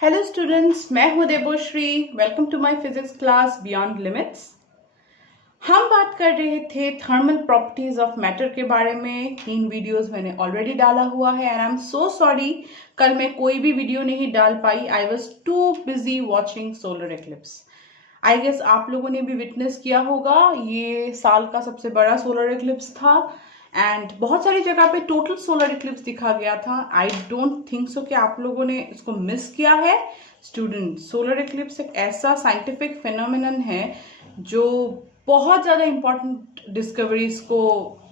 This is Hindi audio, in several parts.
हेलो स्टूडेंट्स, मैं हूं Debashree. Welcome to my physics class beyond limits. हम बात कर रहे थे थर्मल प्रॉपर्टीज ऑफ मैटर के बारे में। 3 वीडियोस मैंने ऑलरेडी डाला हुआ है and I am so sorry, कल मैं कोई भी वीडियो नहीं डाल पाई। I was too busy watching solar eclipse. I guess आप लोगों ने भी विटनेस किया होगा, ये साल का सबसे बड़ा सोलर एक्लिप्स था एंड बहुत सारी जगह पे टोटल सोलर इक्लिप्स दिखा गया था। आई डोंट थिंक सो कि आप लोगों ने इसको मिस किया है। स्टूडेंट, सोलर इक्लिप्स एक ऐसा साइंटिफिक फिनोमिनन है जो बहुत ज़्यादा इंपॉर्टेंट डिस्कवरीज को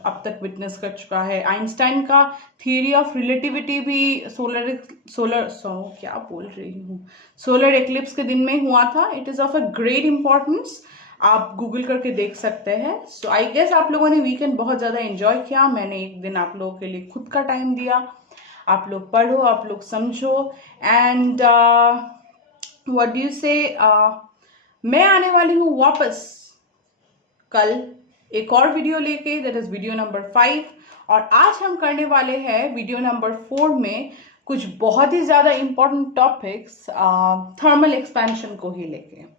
अब तक विटनेस कर चुका है। आइंस्टाइन का थियरी ऑफ रिलेटिविटी भी क्या बोल रही हूँ सोलर एक्लिप्स के दिन में हुआ था। It is of a great importance. आप गूगल करके देख सकते हैं। सो आई गेस आप लोगों ने वीकेंड बहुत ज़्यादा एंजॉय किया। मैंने एक दिन आप लोगों के लिए खुद का टाइम दिया। आप लोग पढ़ो, आप लोग समझो एंड व्हाट डू यू से। मैं आने वाली हूँ वापस कल एक और वीडियो लेके, दैट इज वीडियो नंबर 5। और आज हम करने वाले हैं वीडियो नंबर 4 में कुछ बहुत ही ज़्यादा इंपॉर्टेंट टॉपिक्स थर्मल एक्सपेंशन को ही लेके।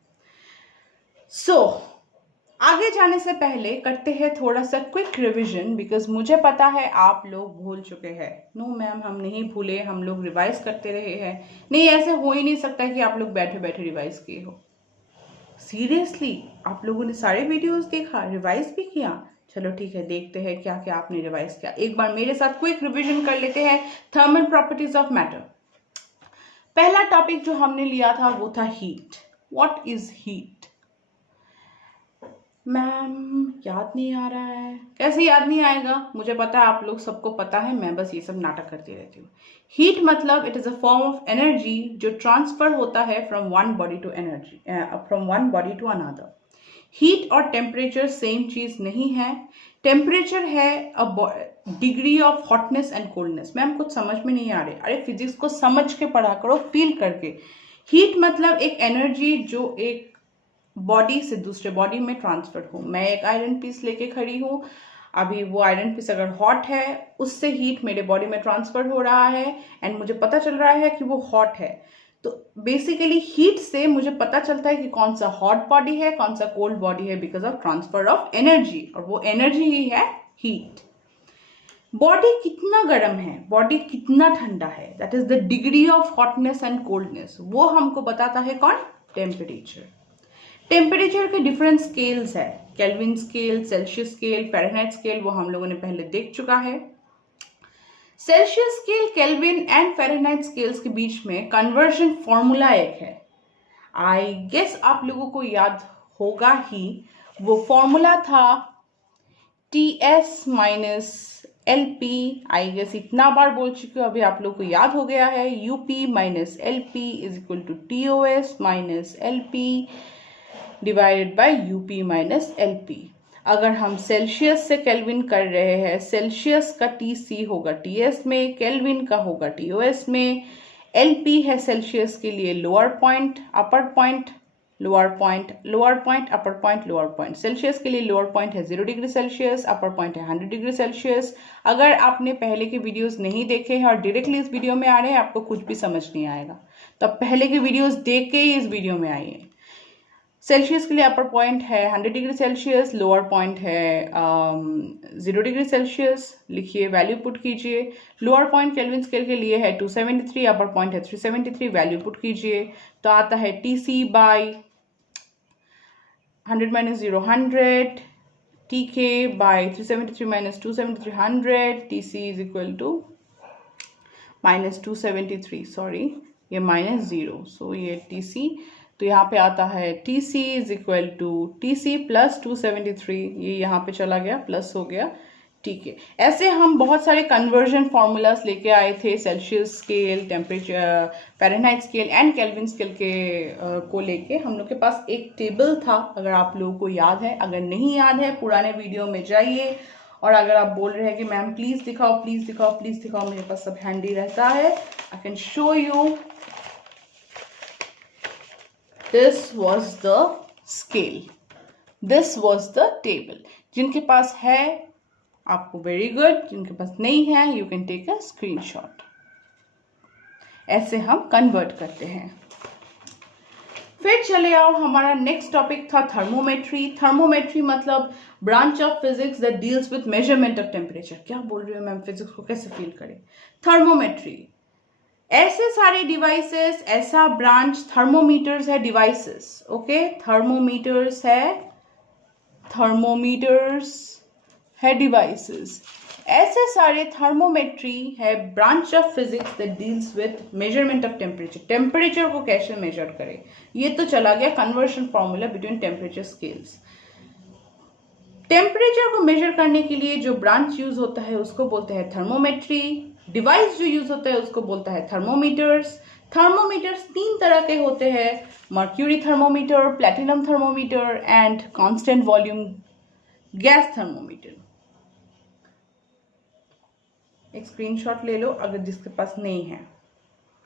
आगे जाने से पहले करते हैं थोड़ा सा क्विक रिवीजन, बिकॉज मुझे पता है आप लोग भूल चुके हैं। नो मैम, हम नहीं भूले, हम लोग रिवाइज करते रहे हैं। नहीं, ऐसे हो ही नहीं सकता कि आप लोग बैठे बैठे रिवाइज किए हो। सीरियसली, आप लोगों ने सारे वीडियोस देखा, रिवाइज भी किया? चलो ठीक है, देखते हैं क्या क्या आपने रिवाइज किया। एक बार मेरे साथ क्विक रिवीजन कर लेते हैं थर्मल प्रॉपर्टीज ऑफ मैटर। पहला टॉपिक जो हमने लिया था वो था heat. What is heat? Ma'am याद नहीं आ रहा है। कैसे याद नहीं आएगा? मुझे पता है, आप लोग सबको पता है, मैं बस ये सब नाटक करती रहती हूँ। हीट मतलब it is a form of energy जो ट्रांसफर होता है from one body to another. Heat और टेम्परेचर सेम चीज नहीं है। टेम्परेचर है degree of hotness and coldness. Ma'am कुछ समझ में नहीं आ रही? अरे फिजिक्स को समझ के पढ़ा करो, फील करके। हीट मतलब एक एनर्जी जो एक बॉडी से दूसरे बॉडी में ट्रांसफर हो। मैं एक आयरन पीस लेके खड़ी हूँ, अभी वो आयरन पीस अगर हॉट है, उससे हीट मेरे बॉडी में ट्रांसफर हो रहा है एंड मुझे पता चल रहा है कि वो हॉट है। तो बेसिकली हीट से मुझे पता चलता है कि कौन सा हॉट बॉडी है, कौन सा कोल्ड बॉडी है, because of transfer of energy, और वो एनर्जी ही है हीट। बॉडी कितना गर्म है, बॉडी कितना ठंडा है, that is the degree of hotness and coldness. वो हमको बताता है कौन? टेम्परेचर। टेम्परेचर के डिफरेंट स्केल्स है, kelvin scale, Celsius scale, Fahrenheit scale, वो हम लोगों ने पहले देख चुका है। Celsius scale, kelvin and Fahrenheit scales के बीच में कन्वर्जन फॉर्मूला एक है। आई गेस आप लोगों को याद होगा ही। वो फॉर्मूला था TS minus LP। I guess इतना बार बोल चुकी हूँ, अभी आप लोग को याद हो गया है। UP minus LP is equal to TOS minus LP divided by UP minus LP। अगर हम सेल्सियस से केल्विन कर रहे हैं, सेल्सियस का TC होगा TS में, केल्विन का होगा TOS में। LP है सेल्सियस के लिए lower point, upper point, lower point, lower point, upper point, lower point. Celsius के लिए लोअर पॉइंट है 0 डिग्री सेल्सियस, अपर पॉइंट है 100 डिग्री सेल्सियस। अगर आपने पहले के वीडियोस नहीं देखे हैं और डायरेक्टली इस वीडियो में आ रहे हैं, आपको कुछ भी समझ नहीं आएगा, तो आप पहले के वीडियोस देख के ही इस वीडियो में आइए। सेल्सियस के लिए अपर पॉइंट है 100 डिग्री सेल्सियस, लोअर पॉइंट है 0 डिग्री सेल्सियस। लिखिए, वैल्यू पुट कीजिए। लोअर पॉइंट केल्विन स्केल के लिए है 273, अपर पॉइंट है 373, वैल्यू पुट कीजिए तो आता है TC by 100 minus 0 100, TK by 373 minus 273 100, TC is equal to minus 273, sorry ये माइनस 0, सो ये TC, तो यहाँ पे आता है TC is equal to TC plus 273, ये यहाँ पे चला गया, प्लस हो गया, ठीक है। ऐसे हम बहुत सारे कन्वर्जन फॉर्मूलाज लेके आए थे, Celsius scale, temperature, Fahrenheit scale and kelvin scale के को लेके हम लोग के पास एक टेबल था, अगर आप लोगों को याद है। अगर नहीं याद है, पुराने वीडियो में जाइए, और अगर आप बोल रहे हैं कि मैम प्लीज़ दिखाओ, प्लीज़ दिखाओ, प्लीज़ दिखाओ, मेरे पास सब हैंडी रहता है, I can show you. This was the scale, this was the table. जिनके पास है आपको वेरी गुड, जिनके पास नहीं है you can take a screenshot. ऐसे हम कन्वर्ट करते हैं। फिर चले आओ, हमारा नेक्स्ट टॉपिक था थर्मोमेट्री। थर्मोमेट्री मतलब branch of physics that deals with measurement of temperature. क्या बोल रही हूँ मैम, फिजिक्स को कैसे फील करें। थर्मोमेट्री ऐसे सारे डिवाइसेस, ऐसा ब्रांच थर्मोमीटर्स है, डिवाइसेस, ओके, थर्मोमीटर्स है डिवाइसेस, ऐसे सारे थर्मोमेट्री है branch of physics that deals with measurement of temperature. Temperature को कैसे मेजर करें, ये तो चला गया conversion formula between temperature scales. Temperature को मेजर करने के लिए जो ब्रांच यूज होता है उसको बोलते हैं थर्मोमेट्री। डिवाइस जो यूज होता है उसको बोलता है थर्मोमीटर्स। थर्मोमीटर्स 3 तरह के होते हैं, mercury thermometer, platinum thermometer and constant volume gas thermometer. एक स्क्रीनशॉट ले लो अगर जिसके पास नहीं है।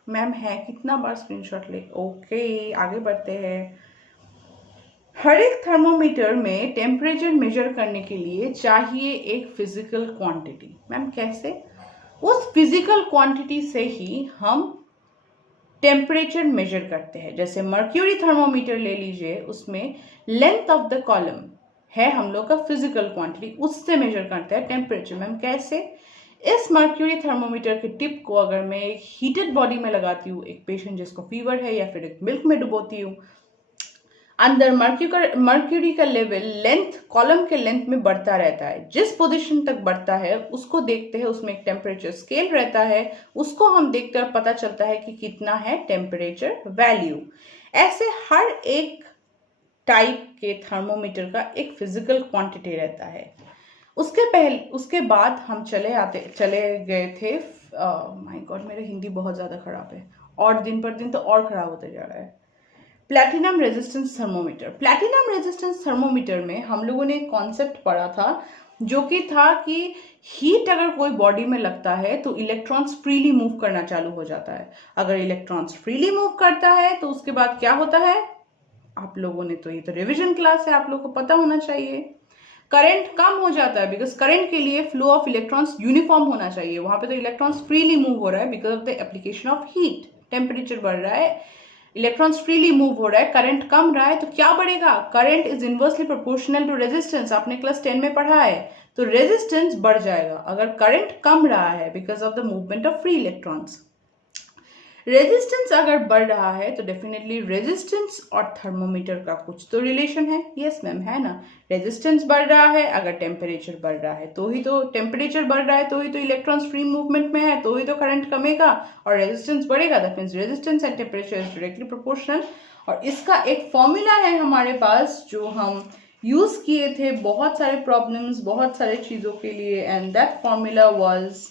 मैम है, कितना बार स्क्रीनशॉट ले, ओके आगे बढ़ते हैं। हर एक थर्मोमीटर में टेम्परेचर मेजर करने के लिए चाहिए एक फिजिकल क्वांटिटी। मैम कैसे, उस फिजिकल क्वांटिटी से ही हम टेम्परेचर मेजर करते हैं। जैसे मर्क्यूरी थर्मोमीटर ले लीजिए, उसमें लेंथ ऑफ द कॉलम है हम लोग का फिजिकल क्वांटिटी, उससे मेजर करते हैं टेम्परेचर। मैम कैसे, इस मर्क्यूरी थर्मोमीटर के टिप को अगर मैं एक हीटेड बॉडी में लगाती हूँ, एक पेशेंट जिसको फीवर है, या फिर एक मिल्क में डुबोती हूँ, अंदर मर्क्यूरी का लेवल लेंथ, कॉलम के लेंथ में बढ़ता रहता है। जिस पोजीशन तक बढ़ता है उसको देखते हैं, उसमें एक टेम्परेचर स्केल रहता है, उसको हम देखते हैं, पता चलता है कि कितना है टेम्परेचर वैल्यू। ऐसे हर एक टाइप के थर्मोमीटर का एक फिजिकल क्वांटिटी रहता है। उसके बाद हम चले गए थे, माय गॉड मेरा हिंदी बहुत ज़्यादा खराब है और दिन पर दिन तो और खराब होते जा रहा है। Platinum resistance thermometer. Platinum resistance thermometer में हम लोगों ने एक कॉन्सेप्ट पढ़ा था, जो कि था कि हीट अगर कोई बॉडी में लगता है तो इलेक्ट्रॉन्स फ्रीली मूव करना चालू हो जाता है। अगर इलेक्ट्रॉन्स फ्रीली मूव करता है तो उसके बाद क्या होता है, आप लोगों ने तो, ये तो रिविजन क्लास है, आप लोगों को पता होना चाहिए। करंट कम हो जाता है, बिकॉज करंट के लिए फ्लो ऑफ इलेक्ट्रॉन्स यूनिफॉर्म होना चाहिए। वहां पे तो इलेक्ट्रॉन्स फ्रीली मूव हो रहा है because of the application of heat. Temperature बढ़ रहा है, इलेक्ट्रॉन्स फ्रीली मूव हो रहा है, करंट कम रहा है, तो क्या बढ़ेगा, current is inversely proportional to resistance. आपने क्लास 10 में पढ़ा है, तो रेजिस्टेंस बढ़ जाएगा अगर करंट कम रहा है because of the movement of free electrons. Resistance अगर बढ़ रहा है तो डेफिनेटली रेजिस्टेंस और थर्मोमीटर का कुछ तो रिलेशन है। यस मैम, है ना। रेजिस्टेंस बढ़ रहा है, अगर टेम्परेचर बढ़ रहा है तो ही तो, टेम्परेचर बढ़ रहा है तो ही तो इलेक्ट्रॉन्स फ्री मूवमेंट में है, तो ही तो करंट कमेगा और रेजिस्टेंस बढ़ेगा। That means resistance and temperature is directly proportional. और इसका एक फॉर्मूला है हमारे पास जो हम यूज किए थे बहुत सारे प्रॉब्लम्स, बहुत सारे चीजों के लिए, and that formula was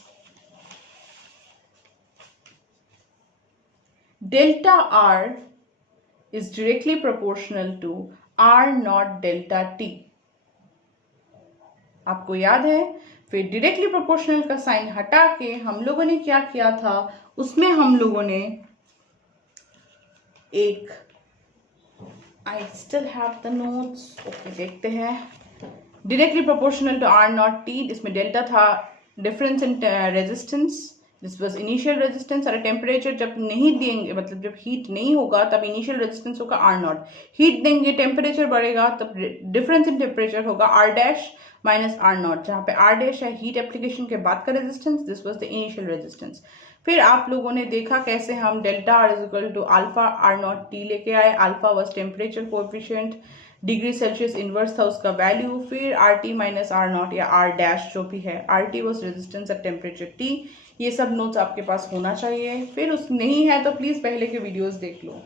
delta R is directly proportional to R naught delta T। आपको याद है। फिर डायरेक्टली प्रोपोर्शनल का साइन हटा के हम लोगों ने क्या किया था, उसमें हम लोगों ने एक, I still have the notes, okay देखते हैं। Directly proportional to R naught T, इसमें डेल्टा था difference in resistance, this was initial resistance. और टेम्परेचर जब नहीं देंगे, मतलब जब हीट नहीं होगा तब इनिशियल रेजिस्टेंस होगा R naught। हीट देंगे, टेम्परेचर बढ़ेगा, तब डिफरेंस इन टेम्परेचर होगा R dash minus R naught, जहाँ पे R डैश है हीट एप्लीकेशन के बाद का resistance, this was the initial resistance. फिर आप लोगों ने देखा कैसे हम delta R is equal to alpha R naught T लेके आए। Alpha was temperature coefficient, degree Celsius inverse था उसका वैल्यू। फिर RT माइनस R naught या R डैश जो भी है, RT was resistance at temperature T। ये सब नोट्स आपके पास होना चाहिए। फिर उस नहीं है तो प्लीज़ पहले के वीडियोस देख लो।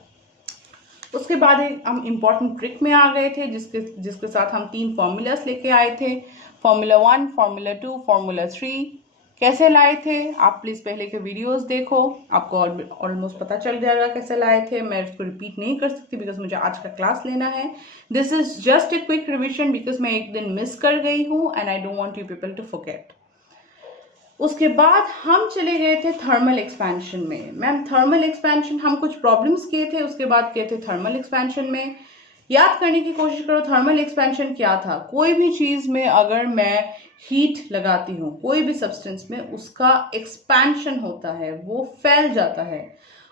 उसके बाद हम इम्पॉर्टेंट ट्रिक में आ गए थे जिसके साथ हम 3 फॉर्मूलास लेके आए थे, फॉर्मूला 1, फॉर्मूला 2, फॉर्मूला 3। कैसे लाए थे आप प्लीज़ पहले के वीडियोस देखो, आपको ऑलमोस्ट पता चल जाएगा कैसे लाए थे। मैं इसको रिपीट नहीं कर सकती बिकॉज मुझे आज का क्लास लेना है। This is just a quick revision because मैं एक दिन मिस कर गई हूँ and I don't want you people to forget. उसके बाद हम चले गए थे थर्मल एक्सपेंशन में। मैम थर्मल एक्सपेंशन हम कुछ प्रॉब्लम्स किए थे, उसके बाद किए थे थर्मल एक्सपेंशन में। याद करने की कोशिश करो, थर्मल एक्सपेंशन क्या था? कोई भी चीज में अगर मैं हीट लगाती हूँ, कोई भी सब्सटेंस में, उसका एक्सपेंशन होता है, वो फैल जाता है।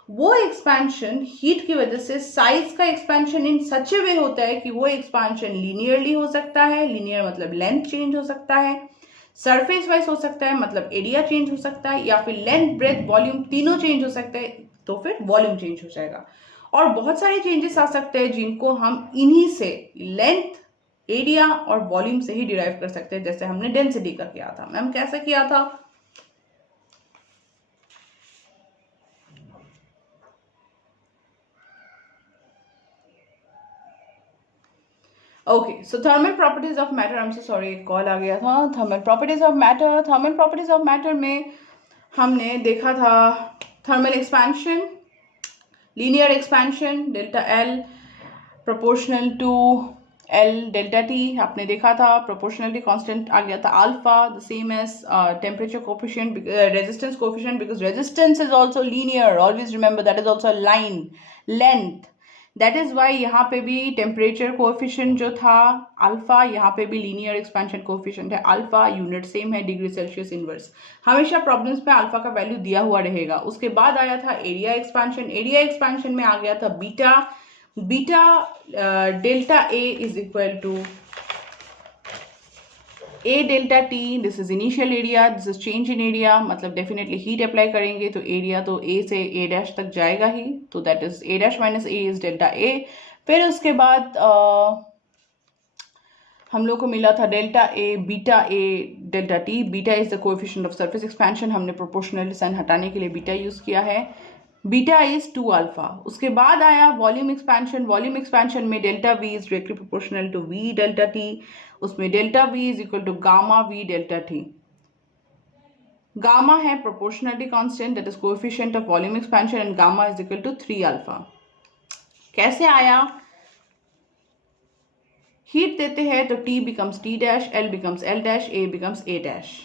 वो एक्सपेंशन हीट की वजह से, साइज का एक्सपेंशन इन सच ए वे होता है कि वो एक्सपेंशन लीनियरली हो सकता है, लीनियर मतलब लेंथ चेंज हो सकता है, सरफेस वाइज हो सकता है मतलब एरिया चेंज हो सकता है, या फिर लेंथ ब्रेथ वॉल्यूम तीनों चेंज हो सकते हैं, तो फिर वॉल्यूम चेंज हो जाएगा। और बहुत सारे चेंजेस आ सकते हैं जिनको हम इन्हीं से, लेंथ, एरिया और वॉल्यूम से ही डिराइव कर सकते हैं, जैसे हमने डेंसिटी का किया था। मैम कैसे किया था? Okay, so thermal properties of matter, I am so sorry, एक कॉल आ गया था। Thermal properties of matter, thermal properties of matter में हमने देखा था thermal expansion, linear expansion, delta L proportional to L delta T आपने देखा था। प्रोपोर्शनलिटी कांस्टेंट आ गया था alpha, the same as temperature coefficient, resistance coefficient, because resistance is also linear, always remember that is also line length. That is why यहाँ पे भी टेम्परेचर कोएफिशिएंट जो था अल्फा, यहाँ पे भी लीनियर एक्सपेंशन कोएफिशिएंट है अल्फा, यूनिट सेम है, डिग्री सेल्सियस इनवर्स। हमेशा प्रॉब्लम्स में अल्फा का वैल्यू दिया हुआ रहेगा। उसके बाद आया था एरिया एक्सपेंशन, एरिया एक्सपेंशन में आ गया था beta, beta delta A is equal to A delta T, this is initial area, this is change in area, मतलब डेफिनेटली हीट अप्लाई करेंगे तो एरिया तो ए से ए डैश तक जाएगा ही, तो that is a dash minus a is delta a. फिर उसके बाद हम लोग को मिला था delta a beta a delta t, beta is the coefficient of surface expansion, हमने प्रोपोर्शनल साइन हटाने के लिए बीटा यूज किया है, बीटा इज 2 अल्फा। उसके बाद आया वॉल्यूम एक्सपेंशन, वॉल्यूम एक्सपेंशन में delta V is directly proportional to V delta T, उसमें delta V is equal to gamma V delta T. Gamma है proportionality constant, that is coefficient of volume expansion, and gamma is equal to 3 alpha. कैसे आया? हीट देते हैं तो T becomes T dash, L becomes L dash, A becomes A dash.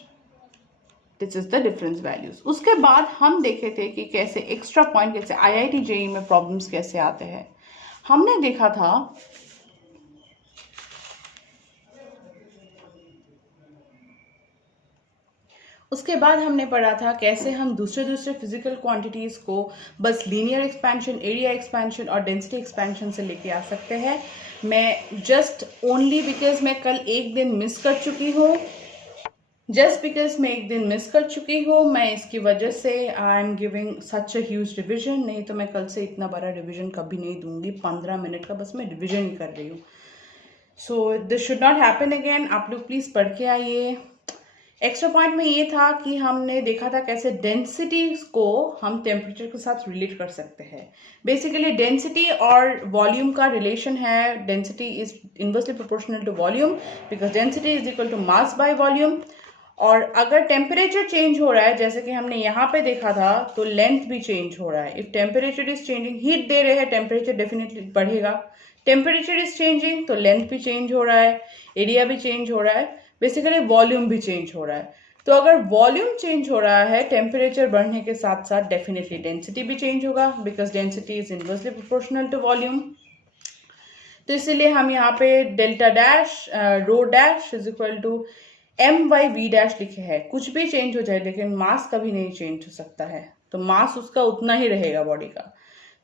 This is the difference values. उसके बाद हम देखे थे कि कैसे एक्स्ट्रा पॉइंट, कैसे IIT JEE में प्रॉब्लम्स कैसे आते हैं। हमने देखा था उसके बाद हमने पढ़ा था कैसे हम दूसरे दूसरे फिजिकल क्वांटिटीज को बस लीनियर एक्सपेंशन, एरिया एक्सपेंशन और डेंसिटी एक्सपेंशन से लेके आ सकते हैं। मैं जस्ट ओनली बिकॉज मैं कल एक दिन मिस कर चुकी हूँ, मैं इसकी वजह से I am giving such a huge revision, नहीं तो मैं कल से इतना बड़ा रिविजन कभी नहीं दूंगी। 15 मिनट का बस मैं रिविजन ही कर रही हूँ। So this should not happen again. आप लोग प्लीज़ पढ़ के आइए। एक्स्ट्रा पॉइंट में ये था कि हमने देखा था कैसे डेंसिटी को हम टेम्परेचर के साथ रिलेट कर सकते हैं। बेसिकली डेंसिटी और वॉल्यूम का रिलेशन है, density is inversely proportional to volume, because density is equal to mass by volume. और अगर टेम्परेचर चेंज हो रहा है, जैसे कि हमने यहाँ पे देखा था, तो लेंथ भी चेंज हो रहा है। If temperature is changing, heat दे रहे हैं, टेम्परेचर डेफिनेटली बढ़ेगा। टेम्परेचर इज चेंजिंग तो लेंथ भी चेंज हो रहा है, एरिया भी चेंज हो रहा है, बेसिकली वॉल्यूम भी चेंज हो रहा है। तो अगर वॉल्यूम चेंज हो रहा है टेम्परेचर बढ़ने के साथ साथ, डेफिनेटली डेंसिटी भी चेंज होगा, because density is inversely proportional to volume. तो इसीलिए हम यहाँ पे delta dash rho dash is equal to M Y V dash लिखे हैं। कुछ भी चेंज हो जाए लेकिन मास कभी नहीं चेंज हो सकता है, तो मास उसका उतना ही रहेगा बॉडी का।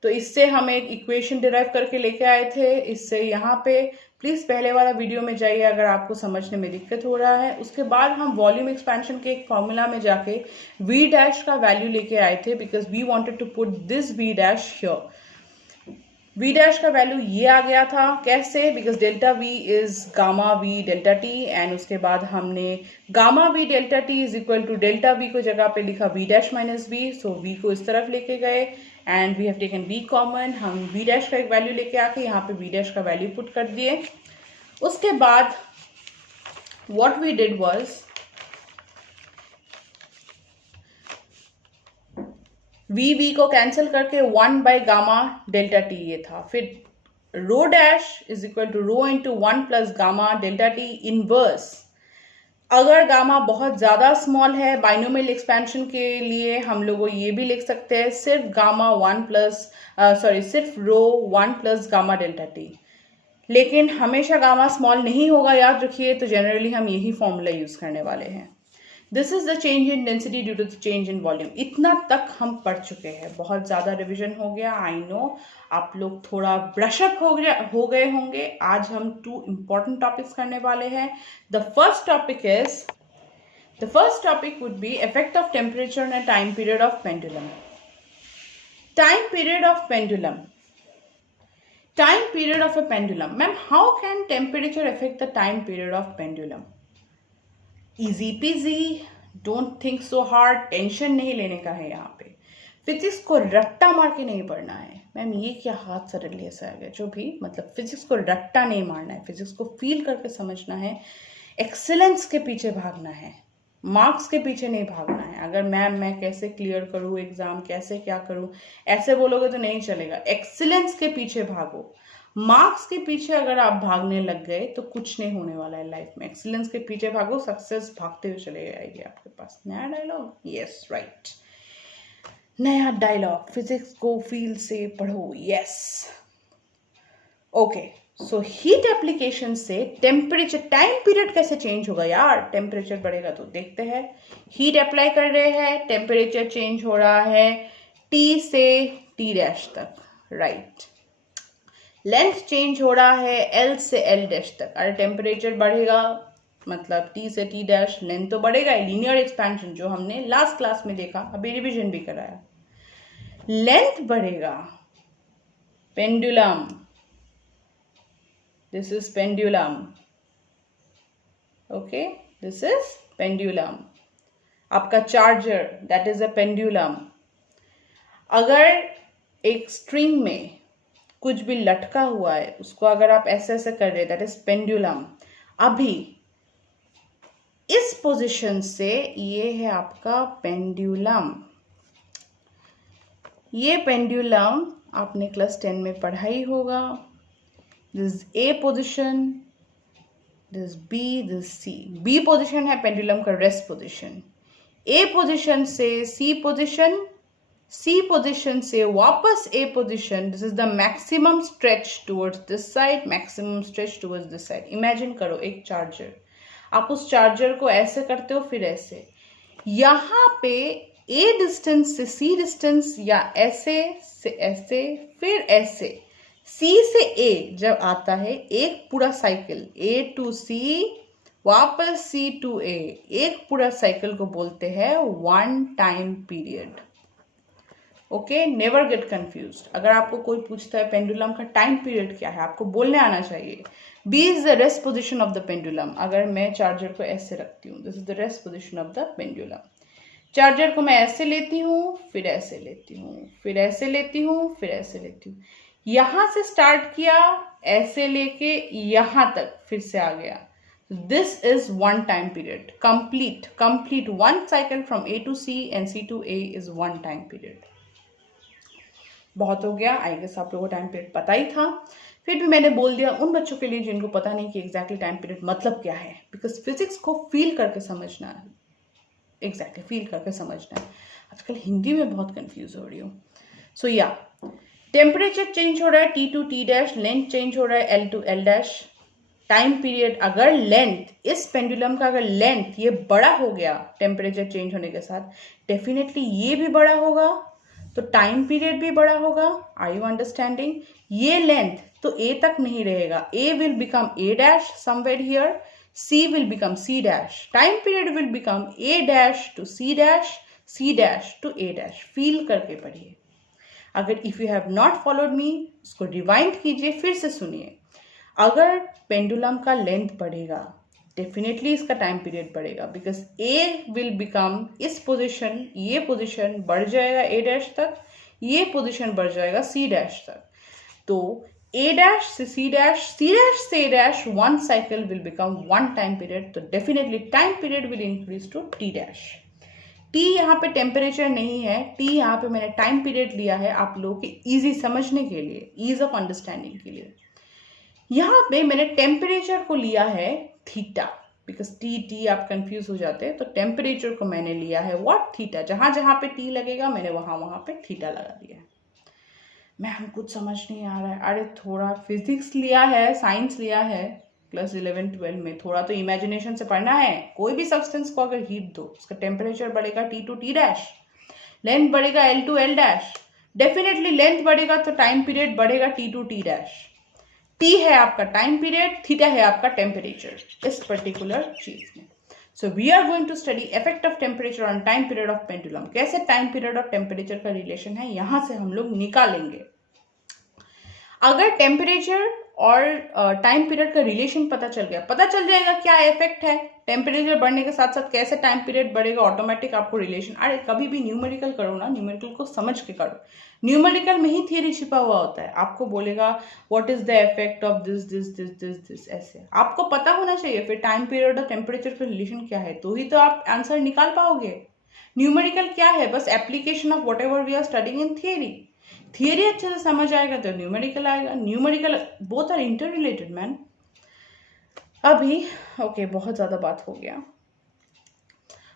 तो इससे हम एक इक्वेशन डिराइव करके लेके आए थे। इससे यहाँ पे प्लीज़ पहले वाला वीडियो में जाइए अगर आपको समझने में दिक्कत हो रहा है। उसके बाद हम वॉल्यूम एक्सपेंशन के एक फॉर्मूला में जाके वी डैश का वैल्यू लेके आए थे, because we wanted to put this V dash here. V dash का वैल्यू ये आ गया था। कैसे? Because delta V is gamma V delta T, and उसके बाद हमने gamma V delta T is equal to delta V को जगह पे लिखा V dash minus V, so V को इस तरफ लेके गए and we have taken V common. हम वी डैश का एक वैल्यू लेके आके यहाँ पे वी डैश का वैल्यू पुट कर दिए। उसके बाद what we did was, V को कैंसिल करके 1 बाय गामा डेल्टा टी ये था। फिर rho dash is equal to rho into 1 plus gamma delta T inverse. अगर गामा बहुत ज़्यादा स्मॉल है, बाइनोमियल एक्सपेंशन के लिए हम लोग ये भी लिख सकते हैं सिर्फ गामा 1 प्लस सिर्फ रो 1 प्लस गामा डेल्टा टी। लेकिन हमेशा गामा स्मॉल नहीं होगा, याद रखिए। तो जनरली हम यही फॉर्मूला यूज करने वाले हैं। This is the change in density due to the change in volume. इतना तक हम पढ़ चुके हैं, बहुत ज्यादा रिविजन हो गया, आई नो। आप लोग थोड़ा ब्रशअप हो गए होंगे। आज हम 2 इंपॉर्टेंट टॉपिक्स करने वाले हैं। The first topic would be effect of temperature and time period of pendulum. Time period of pendulum. Time period of a pendulum. Ma'am, how can temperature affect the time period of pendulum? Easy peasy. Don't think so hard. Tension नहीं लेने का है यहाँ पे। फिजिक्स को रट्टा मार के नहीं पढ़ना है। मैम ये क्या हाथ सरल ऐसा आ गया, जो भी मतलब फिजिक्स को रट्टा नहीं मारना है, फिजिक्स को फील करके समझना है, एक्सेलेंस के पीछे भागना है, मार्क्स के पीछे नहीं भागना है। अगर मैम मैं कैसे क्लियर करूँ एग्जाम, कैसे क्या करूँ, ऐसे बोलोगे तो नहीं चलेगा। एक्सीलेंस के पीछे भागो। मार्क्स के पीछे अगर आप भागने लग गए तो कुछ नहीं होने वाला है लाइफ में। एक्सीलेंस के पीछे भागो, सक्सेस भागते हुए चले आएगी आपके पास। नया डायलॉग, यस राइट, नया डायलॉग। फिजिक्स को फील से पढ़ो, yes okay. So heat application से टेम्परेचर, टाइम पीरियड कैसे चेंज होगा यार, टेम्परेचर बढ़ेगा तो देखते हैं। हीट अप्लाई कर रहे हैं, टेम्परेचर चेंज हो रहा है T से T डैश तक, राइट। लेंथ चेंज हो रहा है L से L डैश तक। अरे टेम्परेचर बढ़ेगा मतलब T से T डैश, लेंथ तो बढ़ेगा। लीनियर एक्सपेंशन जो हमने लास्ट क्लास में देखा, अभी रिविजन भी कराया। लेंथ बढ़ेगा, pendulum, this is pendulum, okay, this is pendulum। आपका charger, that is a pendulum। अगर एक स्ट्रिंग में कुछ भी लटका हुआ है, उसको अगर आप ऐसे ऐसे कर रहे, that is pendulum। अभी इस पोजीशन से ये है आपका पेंडुलम। ये पेंडुलम आपने क्लास 10 में पढ़ा ही होगा। This is A position, this is B, this is C। B position है पेंडुलम का रेस्ट पोजिशन। A पोजिशन से C पोजिशन, C पोजिशन से वापस A position. This is the maximum stretch towards this side, maximum stretch towards this side. Imagine करो एक चार्जर, आप उस चार्जर को ऐसे करते हो, फिर ऐसे, यहाँ पे A डिस्टेंस से C डिस्टेंस, या ऐसे से ऐसे, फिर ऐसे। C से A जब आता है एक पूरा साइकिल, A टू C, वापस C टू A, एक पूरा साइकिल को बोलते हैं one time period. Okay, never get confused. अगर आपको कोई पूछता है पेंडुलम का टाइम पीरियड क्या है, आपको बोलने आना चाहिए B is the rest position of the pendulum. अगर मैं चार्जर को ऐसे रखती हूँ, this is the rest position of the pendulum. Charger को मैं ऐसे लेती हूँ, फिर ऐसे लेती हूँ, फिर ऐसे लेती हूँ, फिर ऐसे लेती हूँ। यहां से स्टार्ट किया, ऐसे लेके यहां तक फिर से आ गया। This is one time period, complete one cycle from A to C and C to A is one time period. बहुत हो गया, आई गेस आप लोगों को टाइम पीरियड पता ही था, फिर भी मैंने बोल दिया उन बच्चों के लिए जिनको पता नहीं कि एग्जैक्टली टाइम पीरियड मतलब क्या है। बिकॉज फिजिक्स को फील करके समझना है, एग्जैक्टली फील करके समझना है। आजकल हिंदी में बहुत कंफ्यूज हो रही हूँ। सो या टेम्परेचर चेंज हो रहा है T to T dash, length change हो रहा है L to L dash. Time period, अगर लेंथ, इस पेंडुलम का अगर लेंथ ये बड़ा हो गया टेम्परेचर चेंज होने के साथ, डेफिनेटली ये भी बड़ा होगा, तो टाइम पीरियड भी बड़ा होगा। Are you understanding? ये लेंथ तो A तक नहीं रहेगा, A will become A dash somewhere here, C will become C dash, time period will become A dash to C dash, C dash to A dash. Feel करके पढ़िए। अगर if you have not followed me, उसको रिवाइंड कीजिए, फिर से सुनिए। अगर पेंडुलम का लेंथ बढ़ेगा, डेफिनेटली इसका टाइम पीरियड बढ़ेगा, बिकॉज A विल बिकम, इस पोजीशन, ये पोजीशन बढ़ जाएगा A डैश तक, ये पोजीशन बढ़ जाएगा C डैश तक। तो A डैश से C डैश, C डैश से A dash, one cycle will become one time period. तो definitely time period will increase to T dash. T यहाँ पे टेम्परेचर नहीं है, T यहाँ पे मैंने टाइम पीरियड लिया है आप लोगों के इजी समझने के लिए, ईज ऑफ अंडरस्टैंडिंग के लिए। यहाँ पे मैंने टेम्परेचर को लिया है थीटा, बिकॉज T आप कंफ्यूज हो जाते हैं, तो टेम्परेचर को मैंने लिया है व्हाट, थीटा। जहां जहां पे T लगेगा मैंने वहां पे थीटा लगा दिया है। मैम कुछ समझ नहीं आ रहा है। अरे थोड़ा फिजिक्स लिया है, साइंस लिया है क्लास 11-12 में, थोड़ा तो इमेजिनेशन से पढ़ना है। कोई भी सब्सटेंस को अगर हीट दो, उसका टेम्परेचर बढ़ेगा T to T dash, length बढ़ेगा L to L dash, definitely length बढ़ेगा तो टाइम पीरियड बढ़ेगा T to T dash. T है आपका टाइम पीरियड, थीटा है आपका टेम्परेचर इस पर्टिकुलर चीज में। So we are going to study effect of temperature on time period of pendulum. कैसे टाइम पीरियड और टेम्परेचर का रिलेशन है, यहां से हम लोग निकालेंगे। अगर टेम्परेचर और टाइम पीरियड का रिलेशन पता चल गया, पता चल जाएगा क्या इफेक्ट है टेम्परेचर बढ़ने के साथ साथ कैसे टाइम पीरियड बढ़ेगा, ऑटोमेटिक आपको रिलेशन। अरे कभी भी न्यूमेरिकल करो ना, न्यूमेरिकल को समझ के करो। न्यूमेरिकल में ही थियरी छिपा हुआ होता है। आपको बोलेगा what is the effect of this this this this this, ऐसे आपको पता होना चाहिए फिर टाइम पीरियड और टेम्परेचर का रिलेशन क्या है, तो ही तो आप आंसर निकाल पाओगे। न्यूमेरिकल क्या है, बस application of whatever we are studying in theory. Theory अच्छे से समझ आएगा तो न्यूमेरिकल आएगा। Numerical both are interrelated man. अभी ओके बहुत ज्यादा बात हो गया।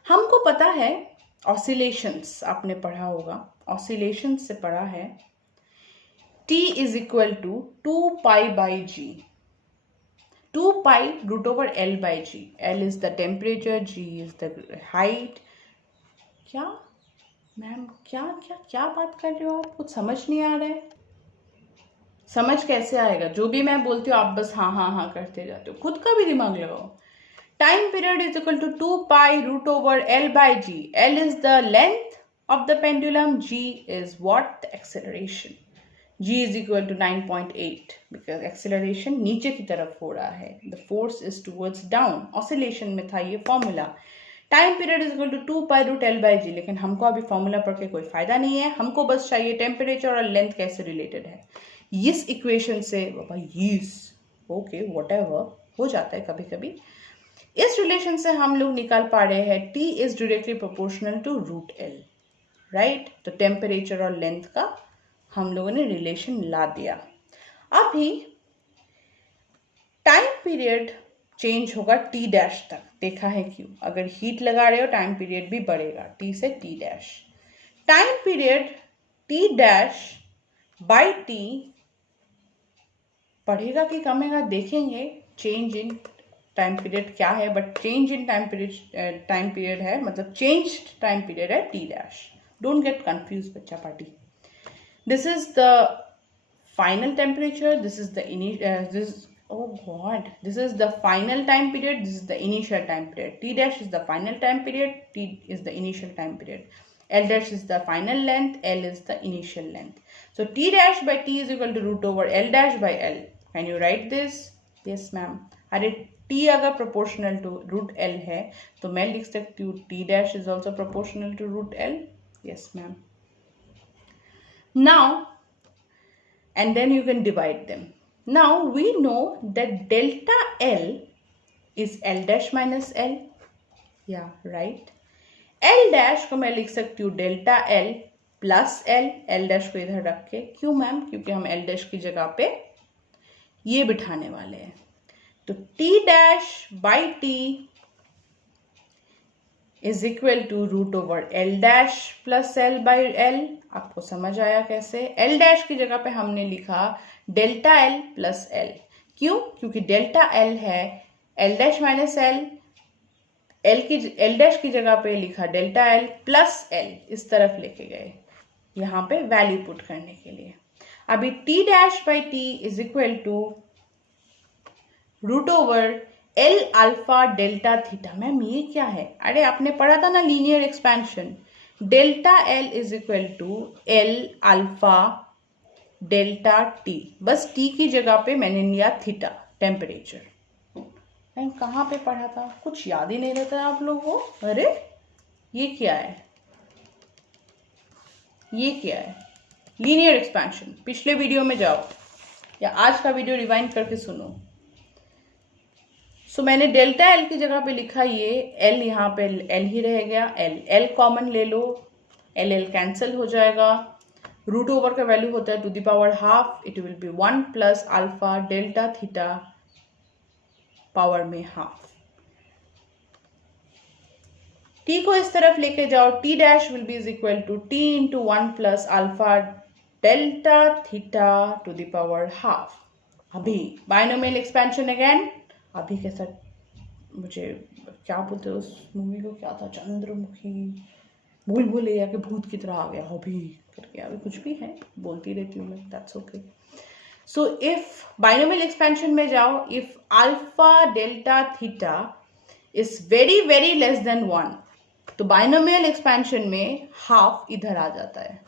हमको पता है ऑसिलेशंस, आपने पढ़ा होगा, ऑसिलेशंस से पढ़ा है T is equal to 2π/g, 2π√L/g। L is the temperature, G is the height. क्या मैम क्या क्या क्या बात कर रहे हो आप, कुछ समझ नहीं आ रहा है। समझ कैसे आएगा, जो भी मैं बोलती हूँ आप बस हाँ हाँ हाँ करते जाते हो, खुद का भी दिमाग लगाओ। Time period is equal to 2π√L/g। L is the length of the pendulum, G is what, the acceleration. G is equal to 9.8 because acceleration नीचे की तरफ हो रहा है, the force is towards down। oscillation में था ये फॉर्मूला। Time period is equal to 2π√L/g, लेकिन हमको अभी फॉर्मूला पढ़ के कोई फायदा नहीं है, हमको बस चाहिए टेम्परेचर और लेंथ कैसे रिलेटेड है। इस इक्वेशन से बाबा यस ओके व्हाटएवर हो जाता है कभी कभी। इस रिलेशन से हम लोग निकाल पा रहे हैं T is directly proportional to √L, right. तो टेम्परेचर और लेंथ का हम लोगों ने रिलेशन ला दिया। अभी टाइम पीरियड चेंज होगा T डैश तक, देखा है क्यों, अगर हीट लगा रहे हो टाइम पीरियड भी बढ़ेगा T से T dash. Time period T dash by T बढ़ेगा कि कमेगा देखेंगे। चेंज इन टाइम पीरियड क्या है, but change in time period है, मतलब चेंज टाइम पीरियड है T dash. Don't get confuse बच्चा party. This is the final temperature, this is the oh god, this is the final time period, this is the initial time period. T dash is the final time period, T is the initial time period. L dash is the final length, L is the initial length. So T dash by T is equal to √L dash by L. Can you write this? Yes ma'am. अरे T अगर proportional to √L है तो मैं लिख सकती हूँ T dash is also proportional to √L. Yes ma'am. Now and then you can divide them. Now we know that delta L is L dash minus L. Yeah, right. L dash को मैं लिख सकती हूँ delta L plus L, L dash को इधर रख के। क्यों मैम, क्योंकि हम L dash की जगह पे ये बिठाने वाले हैं। तो T dash by T is equal to √L dash plus L by L। आपको समझ आया कैसे? L dash की जगह पे हमने लिखा डेल्टा L प्लस L। क्यों? क्योंकि डेल्टा L है L dash minus L, L dash की जगह पे लिखा डेल्टा L प्लस L, इस तरफ लेके गए यहाँ पे वैल्यू पुट करने के लिए। अभी T dash by T is equal to √L alpha delta theta. Ma'am ये क्या है? अरे आपने पढ़ा था ना linear expansion, delta L is equal to L alpha delta T, बस T की जगह पे मैंने लिया थीटा टेम्परेचर। मैम कहाँ पे पढ़ा था, कुछ याद ही नहीं रहता है आप लोगों को। अरे ये क्या है, ये क्या है? Linear expansion. पिछले वीडियो में जाओ या आज का वीडियो रिवाइंड करके सुनो। सो मैंने डेल्टा L की जगह पे लिखा ये L, यहाँ पे L ही रह गया, L कॉमन ले लो, L कैंसिल हो जाएगा। √ओवर का वैल्यू होता है to the power half, it will be 1 plus alpha delta theta power में हाफ। T को इस तरफ लेके जाओ, T dash will be is equal to T into 1 plus alpha delta theta to the power half. अभी बाइनोमियल एक्सपेंशन अगेन, अभी के साथ मुझे क्या बोलते हैं उस मूवी को, क्या था, चंद्रमुखी, भूल भुलैया के भूत की तरह आ गया अभी करके, अभी कुछ भी है बोलती रहती हूँ मैं, that's okay. So if binomial expansion में जाओ, if alpha delta theta is very very less than 1, तो बाइनोमियल एक्सपेंशन में हाफ इधर आ जाता है।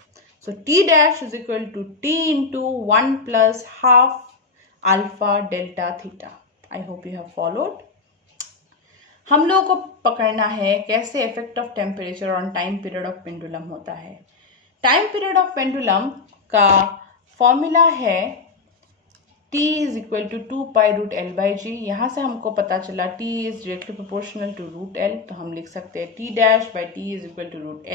So T dash is equal to T into 1 plus half alpha delta theta. I hope you have followed. हम लोगों को पकड़ना है कैसे effect of temperature on time period of pendulum होता है। टाइम पीरियड ऑफ पेंडुलम का फॉर्मूला है t is equal to 2 pi root L by G. यहाँ से हमको पता चला t is directly proportional to root L, तो हम लिख सकते हैं t dash by T is equal to root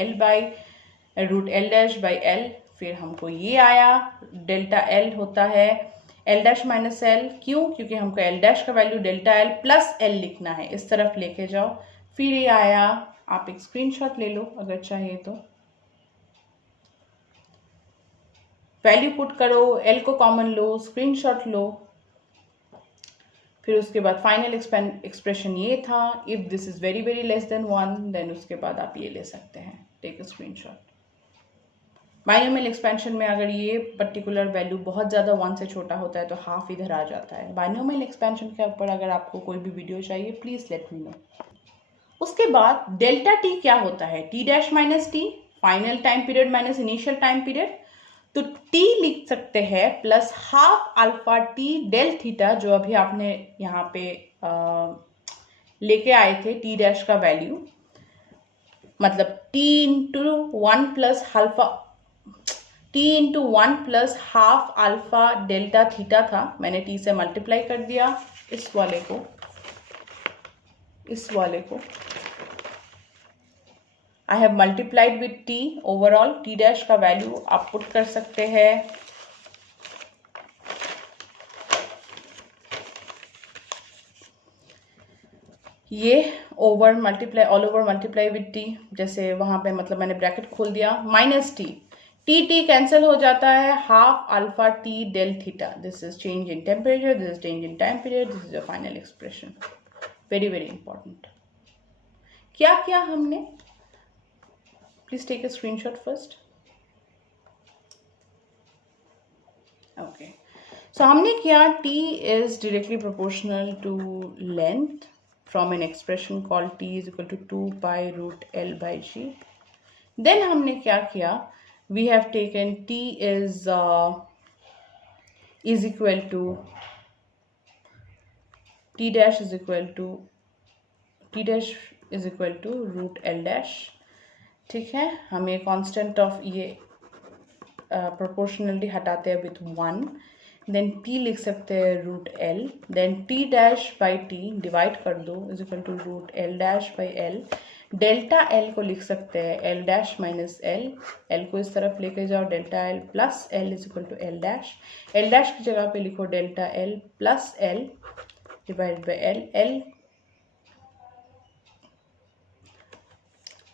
L dash by L. फिर हमको ये आया डेल्टा एल होता है एल डैश माइनस एल, क्यों? क्योंकि हमको एल डैश का value delta L plus L लिखना है, इस तरफ लेके जाओ। फिर ये आया, आप एक स्क्रीनशॉट ले लो अगर चाहिए तो, वैल्यू पुट करो, एल को कॉमन लो, स्क्रीनशॉट लो। फिर उसके बाद फाइनल एक्सप्रेशन ये था, if this is very very less than 1, then उसके बाद आप ये ले सकते हैं, take a screenshot. Binomial expansion में अगर ये पर्टिकुलर वैल्यू बहुत ज़्यादा 1 से छोटा होता है तो हाफ इधर आ जाता है। बाइनोमियल एक्सपेंशन के ऊपर अगर आपको कोई भी वीडियो चाहिए प्लीज़ लेट मी नो। उसके बाद डेल्टा टी क्या होता है? T dash minus T, final time period minus initial time period. तो टी लिख सकते हैं plus half alpha T del theta, जो अभी आपने यहाँ पे लेके आए थे टी डैश का वैल्यू, मतलब T into 1 plus alpha T into 1 plus half alpha delta theta था, मैंने टी से मल्टीप्लाई कर दिया इस वाले को I have multiplied with T. Overall T dash का वैल्यू आप पुट कर सकते हैं ये over multiply, all over multiply with T, जैसे वहां पे मतलब मैंने ब्रैकेट खोल दिया, माइनस टी, टी कैंसिल हो जाता है, half alpha T del theta. This is change in temperature, this is change in time period, this is a final expression. Very very important. क्या किया हमने? Please take a screenshot first. Okay, so हमने किया t is directly proportional to length from an expression called t is equal to 2 pi root L by g. Then हमने क्या किया? We have taken t is equal to t dash is equal to root L dash। ठीक है, हमें कांस्टेंट ऑफ ये प्रोपोर्शनली हटाते हैं विथ 1, देन t लिख सकते हैं root L, then t dash by T divide कर दो is equal to root L dash by L. Delta L को लिख सकते हैं L dash minus L, L को इस तरफ लेके जाओ, delta L plus L is equal to L dash की जगह पे लिखो delta L plus L divide by L.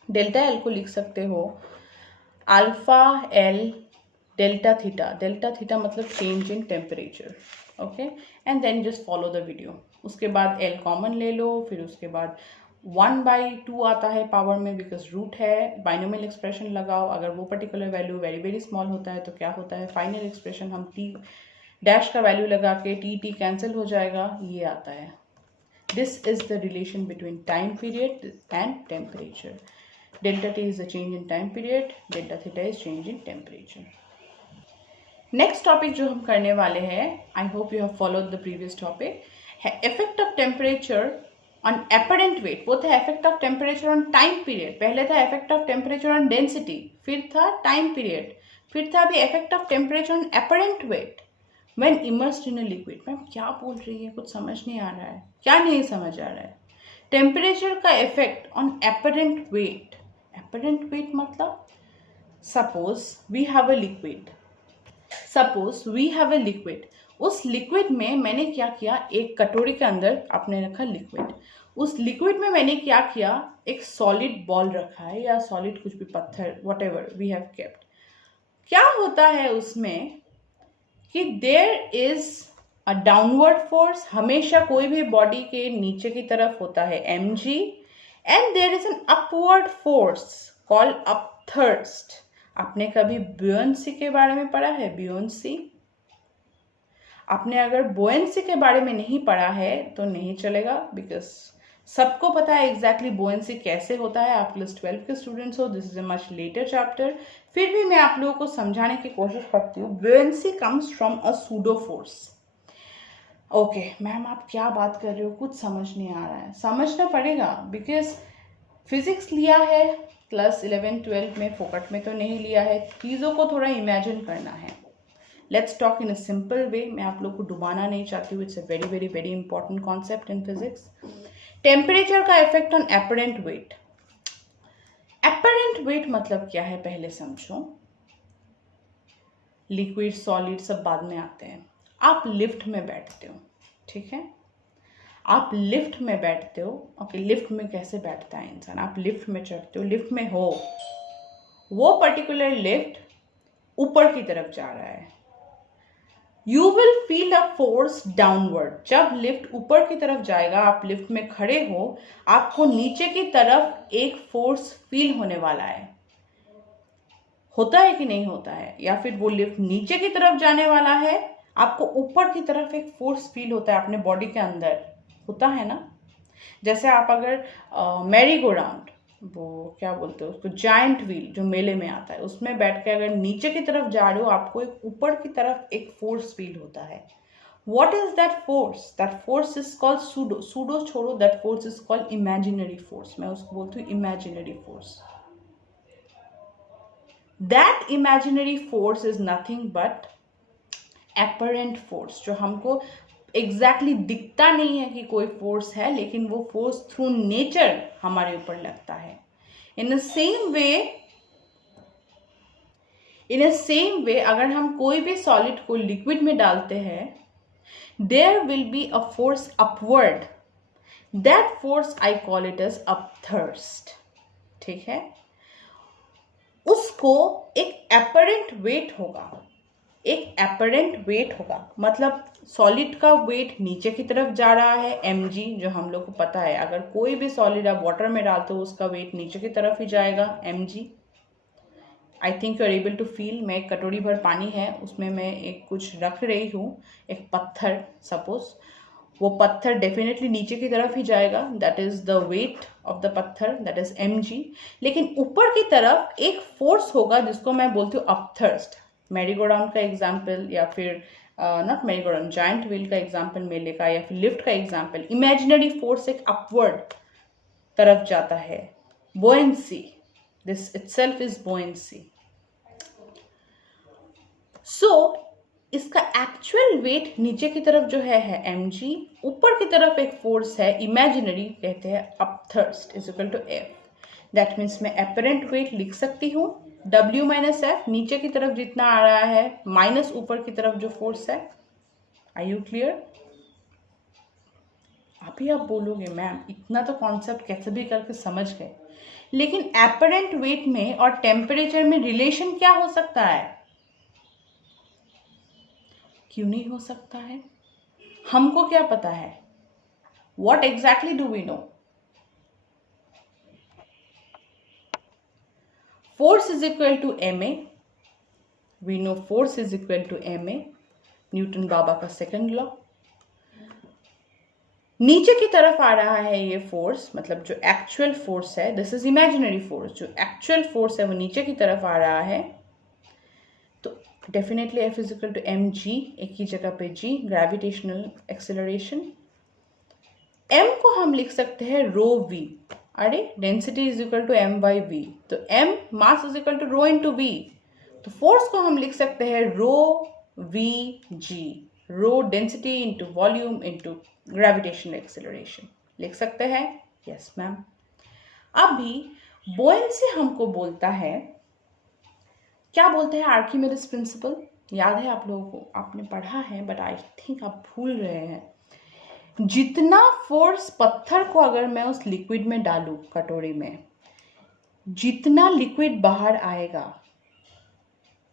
Delta L को लिख सकते हो अल्फा एल डेल्टा थीटा मतलब change in temperature, okay, and then just follow the video. उसके बाद एल कॉमन ले लो, फिर उसके बाद 1/2 आता है पावर में बिकॉज रूट है, बाइनोमियल एक्सप्रेशन लगाओ, अगर वो particular value very very small होता है तो क्या होता है, फाइनल एक्सप्रेशन हम टी डैश का वैल्यू लगा के टी कैंसिल हो जाएगा, ये आता है। This is the relation between time period and temperature. Delta T is the change in time period, delta theta is change in temperature. Next topic जो हम करने वाले हैं, आई hope you have followed the previous topic, है effect of temperature on apparent weight. वो था effect of temperature on time period, पहले था effect of temperature on density, फिर था टाइम पीरियड, फिर था अभी effect of temperature on apparent weight when immersed in a liquid. Ma'am क्या बोल रही है, कुछ समझ नहीं आ रहा है, क्या नहीं समझ आ रहा है? टेम्परेचर का effect on apparent weight, apparent weight मतलब suppose we have a liquid, उस लिक्विड में मैंने क्या किया, एक कटोरी के अंदर आपने रखा लिक्विड, उस लिक्विड में मैंने क्या किया, एक सॉलिड बॉल रखा है या सॉलिड कुछ भी पत्थर, व्हाटएवर वी हैव केप्ट, क्या होता है उसमें कि there is a downward force, हमेशा कोई भी बॉडी के नीचे की तरफ होता है mg, and there is an upward force called upthrust. आपने कभी बुयंसी के बारे में पढ़ा है? बुयंसी, आपने अगर बुयंसी के बारे में नहीं पढ़ा है तो नहीं चलेगा, बिकॉज सबको पता है एग्जैक्टली बुयंसी कैसे होता है। आप क्लास 12 के स्टूडेंट्स हो, this is a much later chapter, फिर भी मैं आप लोगों को समझाने की कोशिश करती हूँ। Buoyancy comes from a pseudo force. Okay ma'am आप क्या बात कर रहे हो, कुछ समझ नहीं आ रहा है। समझना पड़ेगा, बिकॉज फिजिक्स लिया है क्लास 11 12 में, फोकट में तो नहीं लिया है, चीज़ों को थोड़ा इमेजिन करना है। Let's talk in a simple way, मैं आप लोग को डुबाना नहीं चाहती हूँ। It's a very very very important concept in physics. Temperature का effect on apparent weight. Apparent weight मतलब क्या है पहले समझो। लिक्विड सॉलिड सब बाद में आते हैं। आप लिफ्ट में बैठते हो, ठीक है, आप लिफ्ट में बैठते हो। ओके, लिफ्ट में कैसे बैठता है इंसान? आप लिफ्ट में चढ़ते हो, लिफ्ट में हो, वो पर्टिकुलर लिफ्ट ऊपर की तरफ जा रहा है, you will feel a force downward. जब लिफ्ट ऊपर की तरफ जाएगा, आप लिफ्ट में खड़े हो, आपको नीचे की तरफ एक फोर्स फील होने वाला है। होता है कि नहीं होता है? या फिर वो लिफ्ट नीचे की तरफ जाने वाला है, आपको ऊपर की तरफ एक फोर्स फील होता है अपने बॉडी के अंदर, होता है ना? जैसे आप अगर मैरी गो राउंड, वो क्या बोलते हैं उसको, जायंट व्हील जो मेले में आता है, उसमें बैठ के अगर नीचे की तरफ जा रहे हो, आपको एक ऊपर की तरफ एक फोर्स फील होता है। What is that force? That force is called pseudo. Pseudo छोड़ो, that force is called imaginary force. मैं उसको बोलती हूँ imaginary force. That imaginary force is nothing but apparent force, जो हमको exactly दिखता नहीं है कि कोई force है, लेकिन वो force through nature हमारे ऊपर लगता है। In the same way, अगर हम कोई भी solid को liquid में डालते हैं, there will be a force upward. That force I call it as upthrust. ठीक है, उसको एक apparent weight होगा, एक apparent weight होगा, मतलब सॉलिड का वेट नीचे की तरफ जा रहा है mg, जो हम लोग को पता है। अगर कोई भी सॉलिड आप वाटर में डालते हो, उसका वेट नीचे की तरफ ही जाएगा, mg। I think you are able to feel. मैं एक कटोरी भर पानी है, उसमें मैं एक कुछ रख रही हूँ, एक पत्थर सपोज, वो पत्थर डेफिनेटली नीचे की तरफ ही जाएगा, that is the weight of the पत्थर, दैट इज mg। लेकिन ऊपर की तरफ एक फोर्स होगा जिसको मैं बोलती हूँ अपथर्स्ट। मैरी गो राउंड का एग्जाम्पल, या फिर not merry go round, giant wheel का एग्जाम्पल मेले का, या फिर लिफ्ट का एग्जाम्पल। इमेजिनरी फोर्स एक अपवर्ड तरफ जाता है, buoyancy, this itself is buoyancy. So इसका एक्चुअल वेट नीचे की तरफ जो है mg, ऊपर की तरफ एक फोर्स है इमेजिनरी, कहते हैं upthrust, is equal to f। That means मैं एपरेंट वेट लिख सकती हूँ w माइनस एफ, नीचे की तरफ जितना आ रहा है माइनस ऊपर की तरफ जो फोर्स है। Are you clear? अभी आप बोलोगे मैम इतना तो कॉन्सेप्ट कैसे भी करके समझ गए, लेकिन एपरेंट वेट में और टेम्परेचर में रिलेशन क्या हो सकता है? क्यों नहीं हो सकता है? हमको क्या पता है? What exactly do we know? Force is equal to ma. We know force is equal to ma. Newton बाबा का सेकंड लॉ। नीचे की तरफ आ रहा है ये फोर्स, मतलब जो एक्चुअल फोर्स है, दिस इज इमेजिनरी फोर्स, जो एक्चुअल फोर्स है वो नीचे की तरफ आ रहा है, तो definitely F is equal to mg, एक ही जगह पे g, ग्रेविटेशनल एक्सेलरेशन। m को हम लिख सकते हैं रो v, अरे density is equal to m by v, तो m mass is equal to rho into v, तो फोर्स को हम लिख सकते हैं rho v g, rho density into volume into gravitational acceleration, लिख सकते हैं? Yes ma'am. अभी बुओयंसी हमको बोलता है, क्या बोलते हैं? आर्किमिडीज प्रिंसिपल, याद है आप लोगों को? आपने पढ़ा है बट आई थिंक आप भूल रहे हैं। जितना फोर्स पत्थर को अगर मैं उस लिक्विड में डालूं, कटोरी में, जितना लिक्विड बाहर आएगा,